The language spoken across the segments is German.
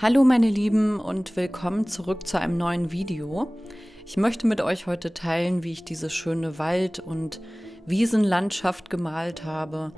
Hallo meine Lieben und willkommen zurück zu einem neuen Video. Ich möchte mit euch heute teilen, wie ich diese schöne Wald- und Wiesenlandschaft gemalt habe.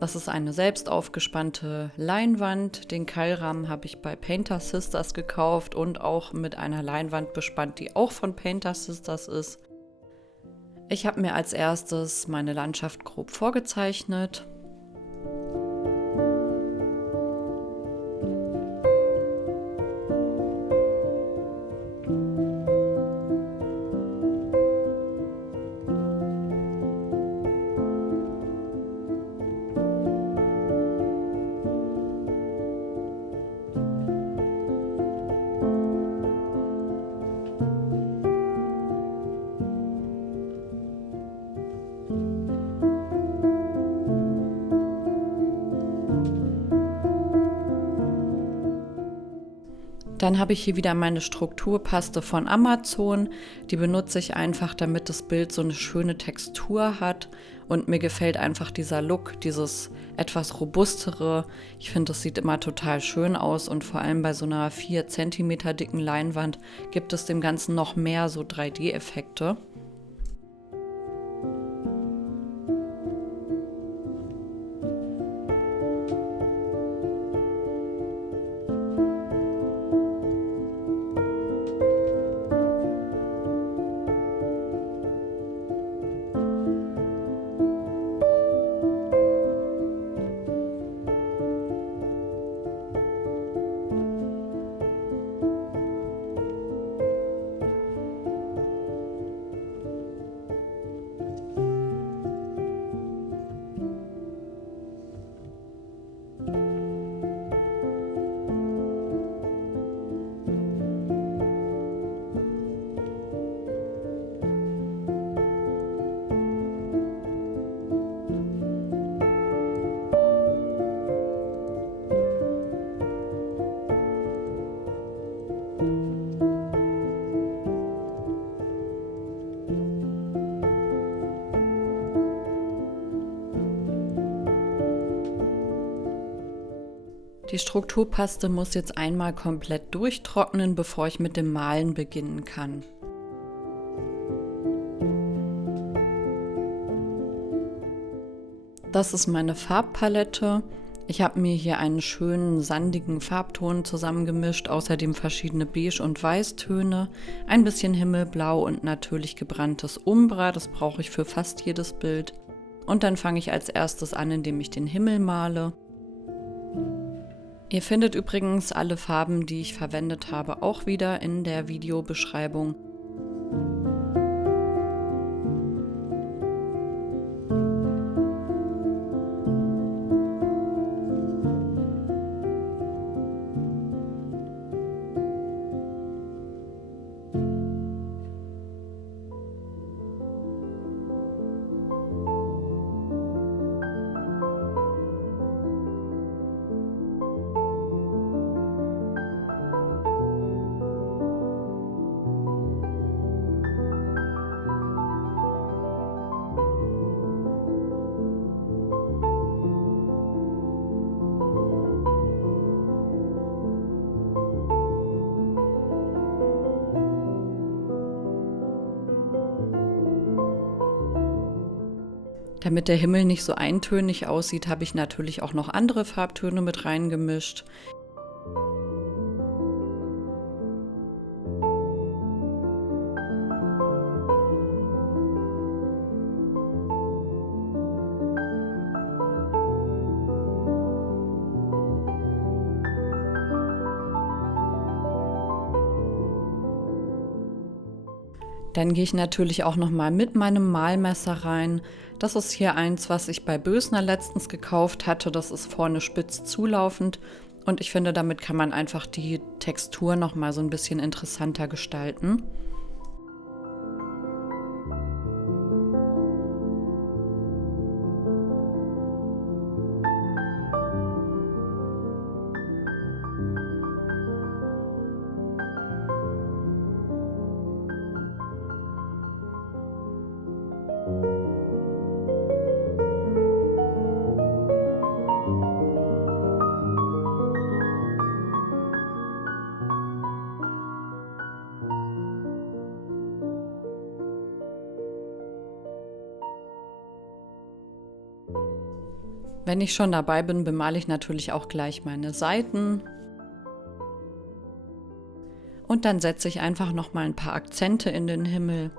Das ist eine selbst aufgespannte Leinwand. Den Keilrahmen habe ich bei Painter Sisters gekauft und auch mit einer Leinwand bespannt, die auch von Painter Sisters ist. Ich habe mir als erstes meine Landschaft grob vorgezeichnet. Dann habe ich hier wieder meine Strukturpaste von Amazon. Die benutze ich einfach, damit das Bild so eine schöne Textur hat. Und mir gefällt einfach dieser Look, dieses etwas robustere. Ich finde, das sieht immer total schön aus. Und vor allem bei so einer 4 cm dicken Leinwand gibt es dem Ganzen noch mehr so 3D-Effekte. Die Strukturpaste muss jetzt einmal komplett durchtrocknen, bevor ich mit dem Malen beginnen kann. Das ist meine Farbpalette. Ich habe mir hier einen schönen sandigen Farbton zusammengemischt, außerdem verschiedene Beige- und Weißtöne, ein bisschen Himmelblau und natürlich gebranntes Umbra, das brauche ich für fast jedes Bild. Und dann fange ich als erstes an, indem ich den Himmel male. Ihr findet übrigens alle Farben, die ich verwendet habe, auch wieder in der Videobeschreibung. Damit der Himmel nicht so eintönig aussieht, habe ich natürlich auch noch andere Farbtöne mit reingemischt. Dann gehe ich natürlich auch noch mal mit meinem Malmesser rein. Das ist hier eins, was ich bei Bösner letztens gekauft hatte. Das ist vorne spitz zulaufend und ich finde, damit kann man einfach die Textur noch mal so ein bisschen interessanter gestalten. Wenn ich schon dabei bin, bemale ich natürlich auch gleich meine Seiten. Und dann setze ich einfach noch mal ein paar Akzente in den Himmel.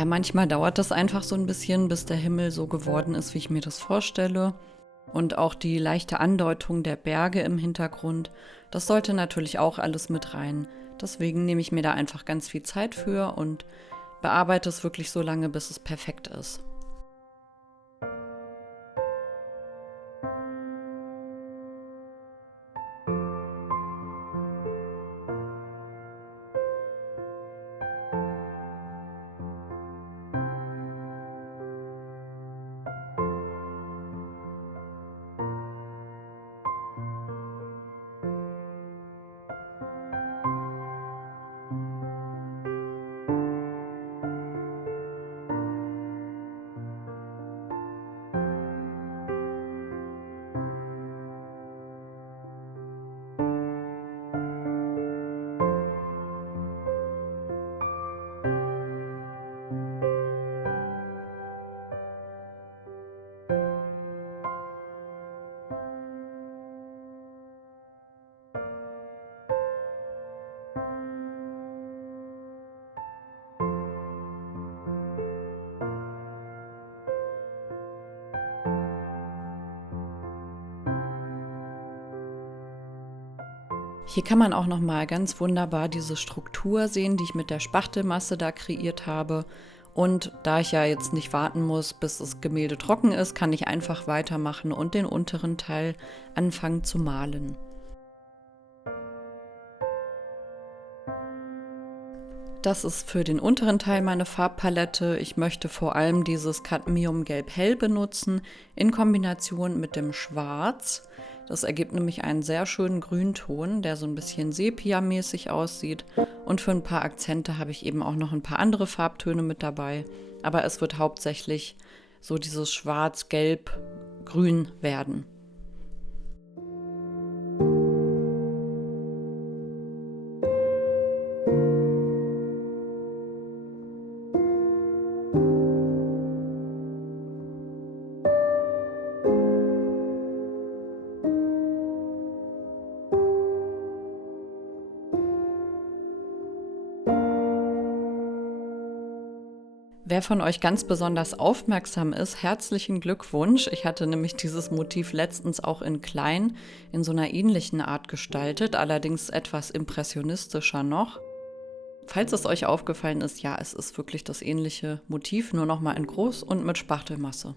Ja, manchmal dauert das einfach so ein bisschen, bis der Himmel so geworden ist, wie ich mir das vorstelle. Und auch die leichte Andeutung der Berge im Hintergrund, das sollte natürlich auch alles mit rein. Deswegen nehme ich mir da einfach ganz viel Zeit für und bearbeite es wirklich so lange, bis es perfekt ist. Hier kann man auch noch mal ganz wunderbar diese Struktur sehen, die ich mit der Spachtelmasse da kreiert habe. Und da ich ja jetzt nicht warten muss, bis das Gemälde trocken ist, kann ich einfach weitermachen und den unteren Teil anfangen zu malen. Das ist für den unteren Teil meine Farbpalette. Ich möchte vor allem dieses Cadmium-Gelb Hell benutzen in Kombination mit dem Schwarz. Das ergibt nämlich einen sehr schönen Grünton, der so ein bisschen Sepia-mäßig aussieht. Und für ein paar Akzente habe ich eben auch noch ein paar andere Farbtöne mit dabei. Aber es wird hauptsächlich so dieses Schwarz-Gelb-Grün werden. Wer von euch ganz besonders aufmerksam ist, herzlichen Glückwunsch. Ich hatte nämlich dieses Motiv letztens auch in klein, in so einer ähnlichen Art gestaltet, allerdings etwas impressionistischer noch. Falls es euch aufgefallen ist, ja, es ist wirklich das ähnliche Motiv, nur noch mal in groß und mit Spachtelmasse.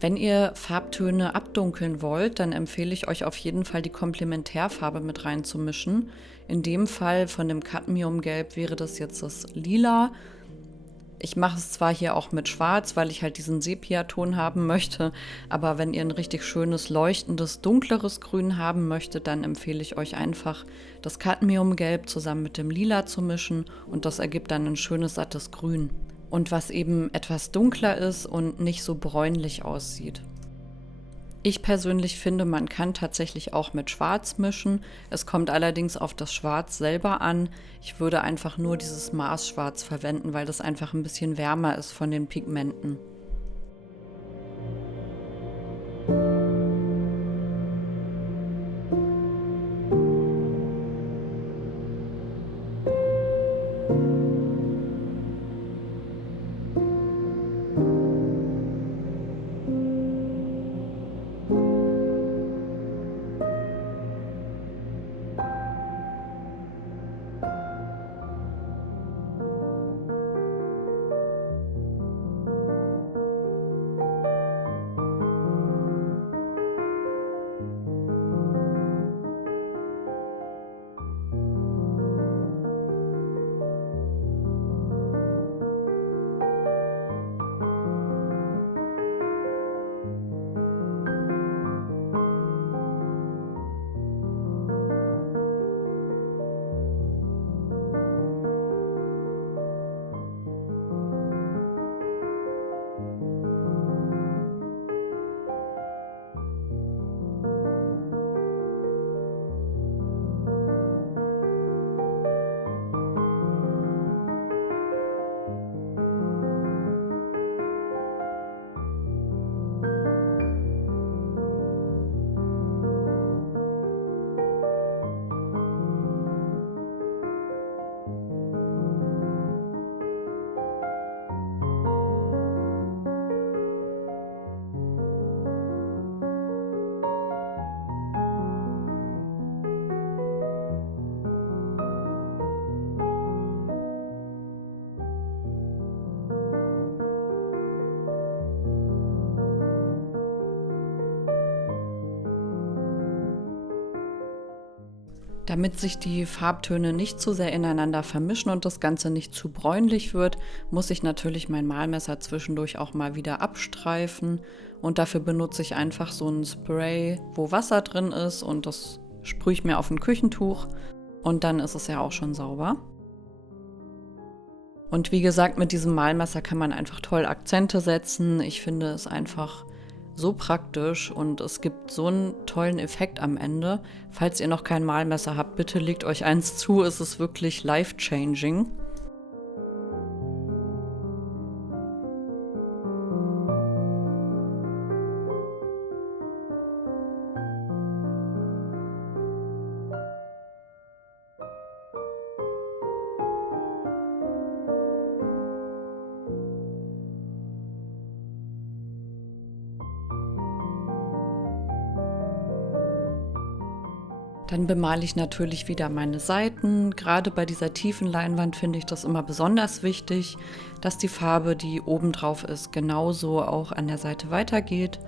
Wenn ihr Farbtöne abdunkeln wollt, dann empfehle ich euch auf jeden Fall die Komplementärfarbe mit reinzumischen. In dem Fall von dem Cadmiumgelb wäre das jetzt das Lila. Ich mache es zwar hier auch mit Schwarz, weil ich halt diesen Sepiaton haben möchte, aber wenn ihr ein richtig schönes, leuchtendes, dunkleres Grün haben möchtet, dann empfehle ich euch einfach, das Cadmiumgelb zusammen mit dem Lila zu mischen und das ergibt dann ein schönes, sattes Grün. Und was eben etwas dunkler ist und nicht so bräunlich aussieht. Ich persönlich finde, man kann tatsächlich auch mit Schwarz mischen. Es kommt allerdings auf das Schwarz selber an. Ich würde einfach nur dieses Maßschwarz verwenden, weil das einfach ein bisschen wärmer ist von den Pigmenten. Damit sich die Farbtöne nicht zu sehr ineinander vermischen und das Ganze nicht zu bräunlich wird, muss ich natürlich mein Malmesser zwischendurch auch mal wieder abstreifen. Und dafür benutze ich einfach so ein Spray, wo Wasser drin ist, und das sprühe ich mir auf ein Küchentuch und dann ist es ja auch schon sauber. Und wie gesagt, mit diesem Malmesser kann man einfach toll Akzente setzen. Ich finde es einfach so praktisch und es gibt so einen tollen Effekt am Ende. Falls ihr noch kein Malmesser habt, bitte legt euch eins zu. Es ist wirklich life-changing. Dann bemale ich natürlich wieder meine Seiten. Gerade bei dieser tiefen Leinwand finde ich das immer besonders wichtig, dass die Farbe, die oben drauf ist, genauso auch an der Seite weitergeht,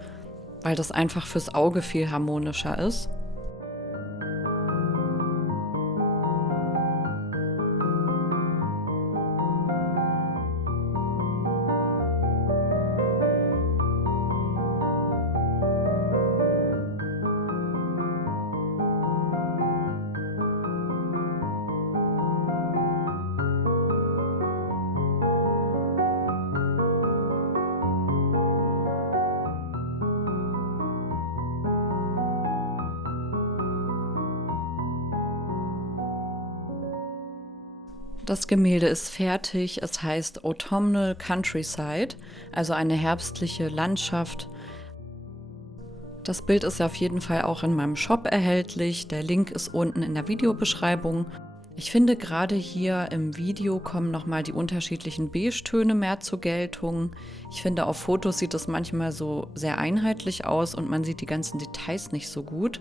weil das einfach fürs Auge viel harmonischer ist. Das Gemälde ist fertig. Es heißt Autumnal Countryside, also eine herbstliche Landschaft. Das Bild ist auf jeden Fall auch in meinem Shop erhältlich. Der Link ist unten in der Videobeschreibung. Ich finde, gerade hier im Video kommen nochmal die unterschiedlichen Beige-Töne mehr zur Geltung. Ich finde, auf Fotos sieht es manchmal so sehr einheitlich aus und man sieht die ganzen Details nicht so gut.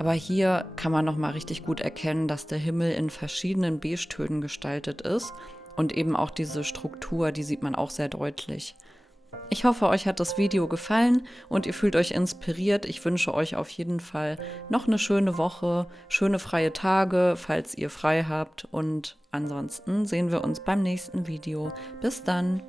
Aber hier kann man nochmal richtig gut erkennen, dass der Himmel in verschiedenen Beige-Tönen gestaltet ist. Und eben auch diese Struktur, die sieht man auch sehr deutlich. Ich hoffe, euch hat das Video gefallen und ihr fühlt euch inspiriert. Ich wünsche euch auf jeden Fall noch eine schöne Woche, schöne freie Tage, falls ihr frei habt. Und ansonsten sehen wir uns beim nächsten Video. Bis dann!